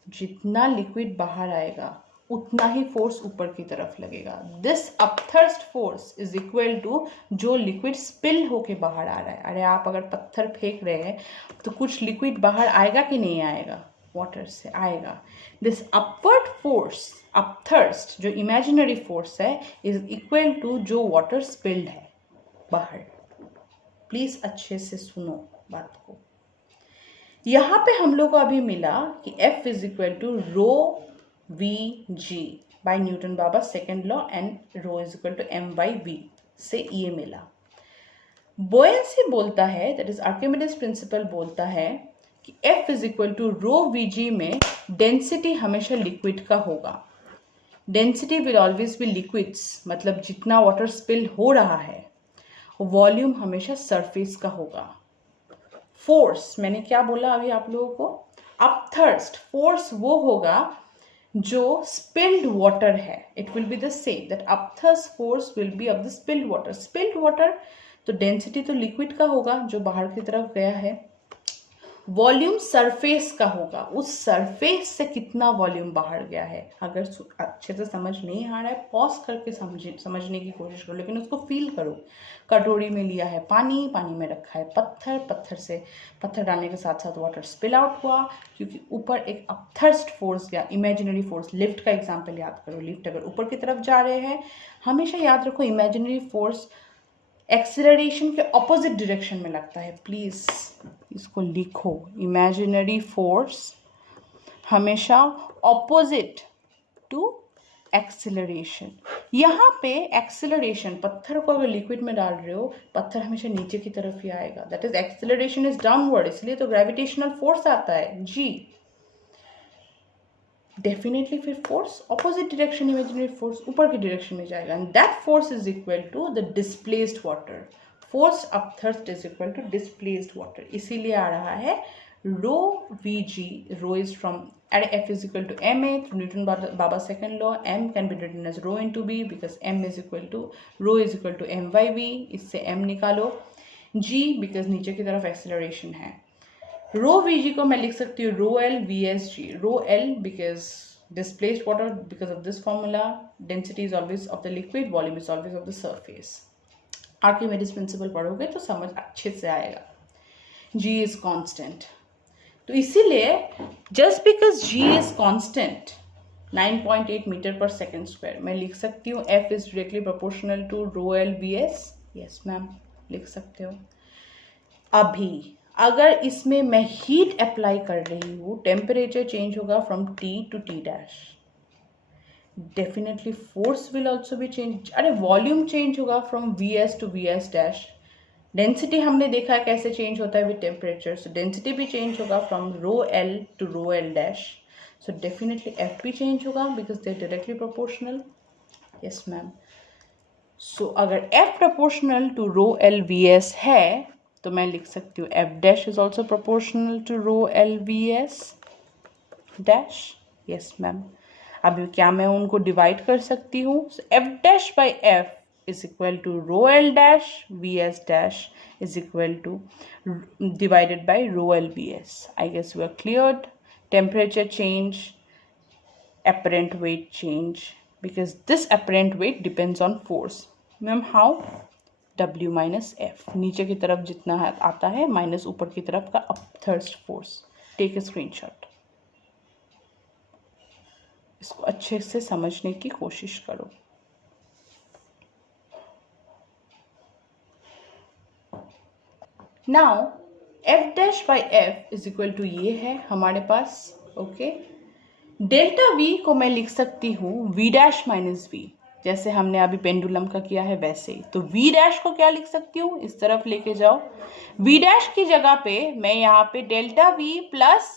जितना लिक्विड बाहर आएगा उतना ही फोर्स ऊपर की तरफ लगेगा. This upthrust force is equal to जो लिक्विड स्पिल होके बाहर आ रहा है. अरे आप अगर पत्थर फेंक रहे हैं तो कुछ लिक्विड बाहर आएगा कि नहीं आएगा? वाटर से आएगा. दिस अपवर्ड फोर्स, अपथर्स्ट जो इमेजिनरी फोर्स है, इज इक्वल टू जो वाटर स्पिल्ड है बाहर. प्लीज अच्छे से सुनो बात को. यहाँ पे हम लोग को अभी मिला कि F is equal to rho we g by Newton बाबा second law and rho is equal to m by v से ये मिला. बोयेंसी बोलता है, दैट इज आर्किमिडीज प्रिंसिपल बोलता है कि F is equal to rho we g में डेंसिटी हमेशा लिक्विड का होगा. Density will always be liquids, मतलब जितना वाटर स्पिल हो रहा है वॉल्यूम हमेशा सरफेस का होगा. फोर्स, मैंने क्या बोला अभी आप लोगों को? अपथर्स्ट फोर्स वो होगा जो स्पिल्ड वाटर है. It will be the same, that upthrust force will be of the spilled water. Spilled water तो डेंसिटी तो लिक्विड का होगा जो बाहर की तरफ गया है. वॉल्यूम सरफेस का होगा, उस सरफेस से कितना वॉल्यूम बाहर गया है. अगर अच्छे से समझ नहीं आ रहा है पॉज करके समझने की कोशिश करो, लेकिन उसको फील करो. कटोरी में लिया है पानी, पानी में रखा है पत्थर, पत्थर से पत्थर डालने के साथ साथ वाटर स्पिल आउट हुआ क्योंकि ऊपर एक अपथर्स्ट फोर्स गया. इमेजिनरी फोर्स, लिफ्ट का एग्जाम्पल याद करो. लिफ्ट अगर ऊपर की तरफ जा रहे हैं, हमेशा याद रखो इमेजिनरी फोर्स एक्सेलरेशन के ऑपोजिट डायरेक्शन में लगता है. प्लीज इसको लिखो. इमेजिनरी फोर्स हमेशा ऑपोजिट टू एक्सेलरेशन. यहाँ पे एक्सेलरेशन, पत्थर को अगर लिक्विड में डाल रहे हो, पत्थर हमेशा नीचे की तरफ ही आएगा. That is acceleration is downward, इसलिए तो ग्रेविटेशनल फोर्स आता है जी. डेफिनेटली फिर force opposite direction, imaginary force ऊपर की डायरेक्शन में जाएगा. And that force is equal to the displaced water. Force upthrust is equal to displaced water. इसीलिए आ रहा है rho we g. Rho is from F is equal to ma through Newton Baba second law. M can be written as rho into b because m is equal to rho is equal to m by v. इससे m निकालो. g because नीचे की तरफ acceleration है. रो वी जी को मैं लिख सकती हूँ rho L v S G. Rho L because displaced water, because of this formula density is always of the liquid, volume is always of the surface. Archimedes principal पढ़ोगे तो समझ अच्छे से आएगा. g is constant. तो इसीलिए just because g is constant 9.8 metre per second square, मैं लिख सकती हूँ F is directly proportional to rho L v s. Yes ma'am, लिख सकते हो. अभी अगर इसमें मैं हीट अप्लाई कर रही हूँ, टेम्परेचर चेंज होगा from T to T dash. Definitely force will also भी चेंज. अरे वॉल्यूम चेंज होगा from VS to VS dash. Density हमने देखा है कैसे चेंज होता है विद टेम्परेचर, सो डेंसिटी भी चेंज होगा from rho L to rho L dash. So definitely F भी चेंज होगा because they are directly proportional. Yes ma'am. So अगर F proportional to rho L v S है तो मैं लिख सकती हूँ F dash is also proportional to rho L v s dash. Yes ma'am. अब क्या मैं उनको डिवाइड कर सकती हूँ? F dash by F is equal to rho L dash Vs dash is equal to divided by rho L Vs. I guess we are cleared. Temperature change, apparent weight change, because this apparent weight depends on force. Ma'am, how? W minus F. नीचे की तरफ जितना आता है माइनस ऊपर की तरफ का upthrust force. Take a screenshot. इसको अच्छे से समझने की कोशिश करो. Now F dash by F is equal to ये है हमारे पास. ओके. डेल्टा V को मैं लिख सकती हूँ V डैश माइनस V. जैसे हमने अभी पेंडुलम का किया है वैसे ही. तो V डैश को क्या लिख सकती हूँ? इस तरफ लेके जाओ. V डैश की जगह पे मैं यहाँ पे delta V plus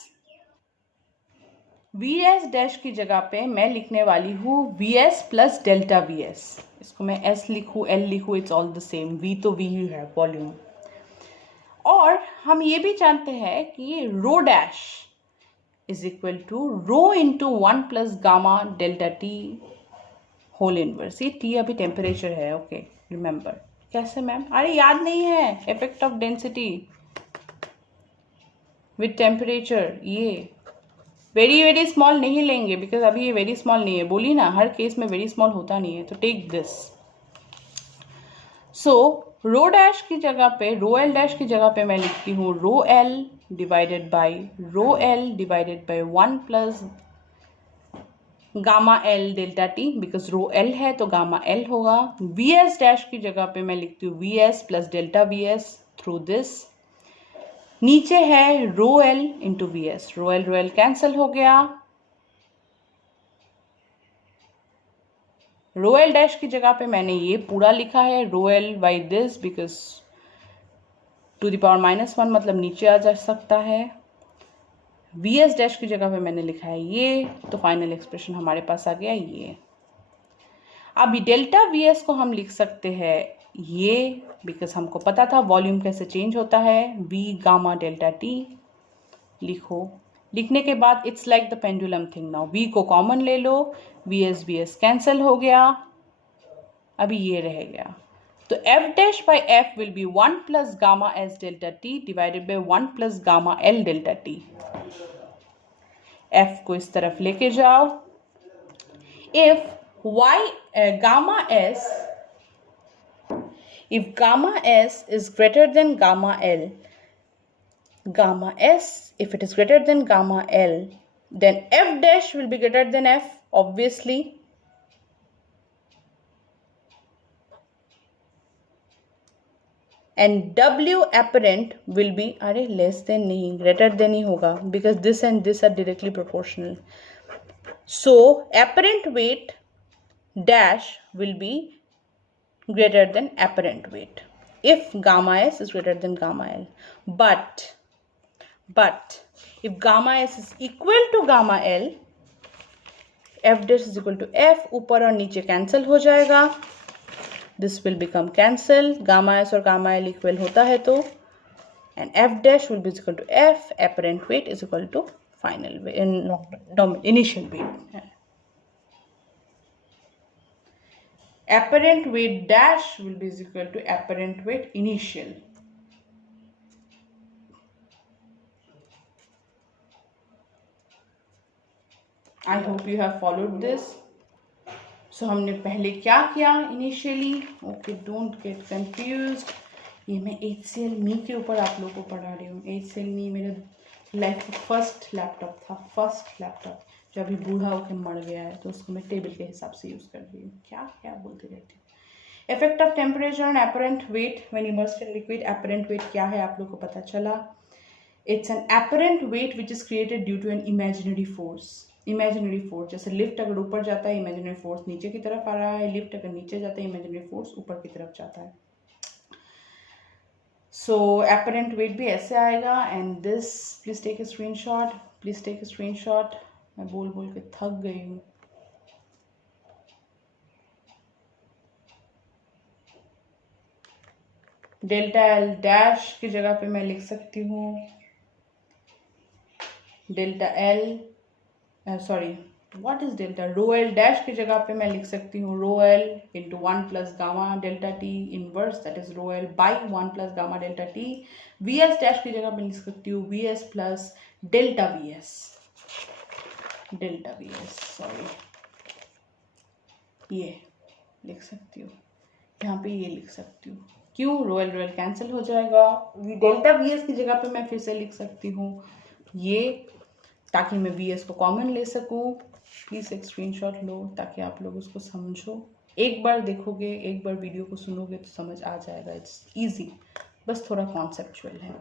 V dash की जगह पे मैं लिखने वाली हूँ VS प्लस डेल्टा VS. इसको मैं S लिखूँ L लिखूँ, it's all the same. V तो V ही है, वॉल्यूम. और हम ये भी जानते हैं कि rho dash is equal to rho into 1 plus gamma delta t whole inverse. ये टी अभी टेम्परेचर है. Okay, remember. कैसे मैम? अरे याद नहीं है effect of density with temperature. ये वेरी वेरी स्मॉल नहीं लेंगे बिकॉज अभी ये वेरी स्मॉल नहीं है, बोली ना हर केस में वेरी स्मॉल होता नहीं है, तो take this. So rho dash की जगह पे, रो एल डैश की जगह पे मैं लिखती हूँ rho L divided by 1 plus gamma L delta T, because rho L है तो गामा एल होगा। वी एस डैश की जगह पे मैं लिखती हूँ V S plus delta V S through this. नीचे है rho L into V S, rho L cancel हो गया। रो एल डैश की जगह पे मैंने ये पूरा लिखा है rho l by this, because to the power -1 मतलब नीचे आ जा सकता है। वी एस डैश की जगह पे मैंने लिखा है ये, तो फाइनल एक्सप्रेशन हमारे पास आ गया ये। अभी डेल्टा वी एस को हम लिख सकते हैं ये, बिकॉज हमको पता था वॉल्यूम कैसे चेंज होता है, वी गामा डेल्टा टी लिखो। लिखने के बाद it's like the pendulum thing now, v को कॉमन ले लो, वी एस कैंसिल हो गया, अभी ये रह गया। तो F dash by F will be 1 plus gamma S delta T divided by 1 plus gamma L delta T. F को इस तरफ लेके जाओ। If gamma s, if gamma s is greater than gamma l, gamma s, if it is greater than gamma l, then f dash will be greater than f, obviously. And w apparent will be, अरे less than नहीं, greater than ही होगा, because this and this are directly proportional. So apparent weight dash will be greater than apparent weight if gamma s is greater than gamma l. But if gamma s is equal to gamma l, f dash is equal to f, ऊपर और नीचे कैंसिल हो जाएगा, this will become cancel, gamma s और gamma l equal होता है तो, and f dash will be equal to f, apparent weight is equal to final weight, initial weight. Apparent weight dash will be equal to apparent weight initial. I hope you have followed this. So हमने पहले क्या किया initially? Okay, don't get confused. ये मैं HCL मी के ऊपर आप लोगों को पढ़ा रही हूँ। HCL मी मेरे लाइफ का फर्स्ट लैपटॉप था, फर्स्ट लैपटॉप जो अभी बूढ़ा होकर मर गया है, तो उसको मैं टेबल के हिसाब से यूज़ कर रही हूँ। क्या क्या बोलती रहती हूँ। Effect of temperature on apparent weight when immersed in liquid. Apparent weight क्या है आप लोग को पता चला। It's an apparent weight which is created due to an imaginary force. Imaginary force, जैसे लिफ्ट अगर ऊपर जाता है इमेजिनरी फोर्स नीचे की तरफ आ रहा है, लिफ्ट अगर नीचे जाता है इमेजिनरी फोर्स ऊपर की तरफ जाता है। सो एपरेंट वेट भी ऐसे आएगा। And this, please take a screenshot, please take a screenshot. मैं बोल बोल के थक गई हूँ। डेल्टा एल डैश की जगह पे मैं लिख सकती हूँ delta L, sorry what is delta, row L dash की जगह पे मैं लिख सकती हूँ rho L into 1 plus gamma delta T inverse, that is row l by 1 plus gamma delta T. We s dash की जगह पे लिख सकती हूँ V S plus delta V S, delta V S, sorry ये लिख सकती हूँ, यहाँ पे ये लिख सकती हूँ। क्यों? रोयल कैंसिल हो जाएगा। डेल्टा वी एस की जगह पे मैं फिर से लिख सकती हूँ ये, ताकि मैं वी एस को कॉमन ले सकूँ। प्लीज़ एक स्क्रीनशॉट लो ताकि आप लोग उसको समझो। एक बार देखोगे, एक बार वीडियो को सुनोगे तो समझ आ जाएगा। इट्स ईजी, बस थोड़ा कॉन्सेप्चुअल है।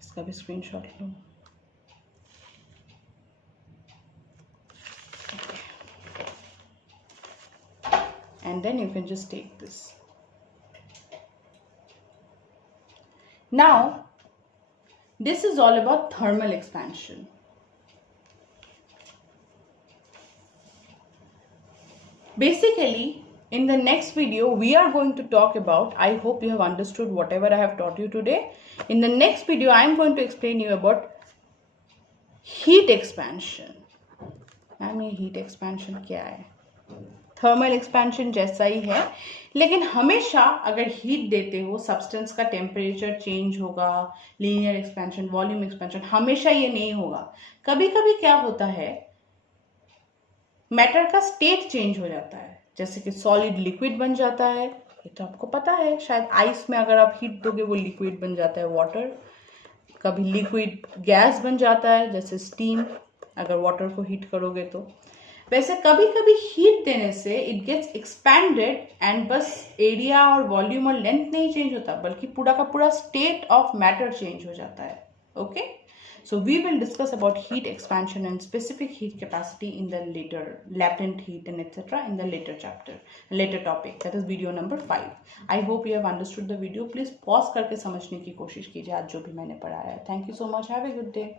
इसका भी screenshot low. And then you can just take this. Now, this is all about thermal expansion. Basically, in the next video, we are going to talk about, I hope you have understood whatever I have taught you today. In the next video, I am going to explain you about heat expansion. I mean, heat expansion क्या है? थर्मल एक्सपेंशन जैसा ही है, लेकिन हमेशा अगर हीट देते हो सब्सटेंस का टेम्परेचर चेंज होगा, लीनियर एक्सपेंशन, वॉल्यूम एक्सपेंशन, हमेशा ये नहीं होगा। कभी कभी क्या होता है, मैटर का स्टेट चेंज हो जाता है, जैसे कि सॉलिड लिक्विड बन जाता है, ये तो आपको पता है शायद। आइस में अगर आप हीट दोगे वो लिक्विड बन जाता है, वाटर। कभी लिक्विड गैस बन जाता है, जैसे स्टीम, अगर वाटर को हीट करोगे तो। वैसे कभी कभी हीट देने से इट गेट्स एक्सपैंडेड एंड बस एरिया और वॉल्यूम और लेंथ नहीं चेंज होता, बल्कि पूरा का पूरा स्टेट ऑफ मैटर चेंज हो जाता है। Okay, so we will discuss about heat expansion and specific heat capacity in the later, latent heat and etc. in the later chapter, later topic, that is video number 5. I hope you have understood the video. Please pause करके समझने की कोशिश कीजिए आज जो भी मैंने पढ़ाया है. Thank you so much. Have a good day.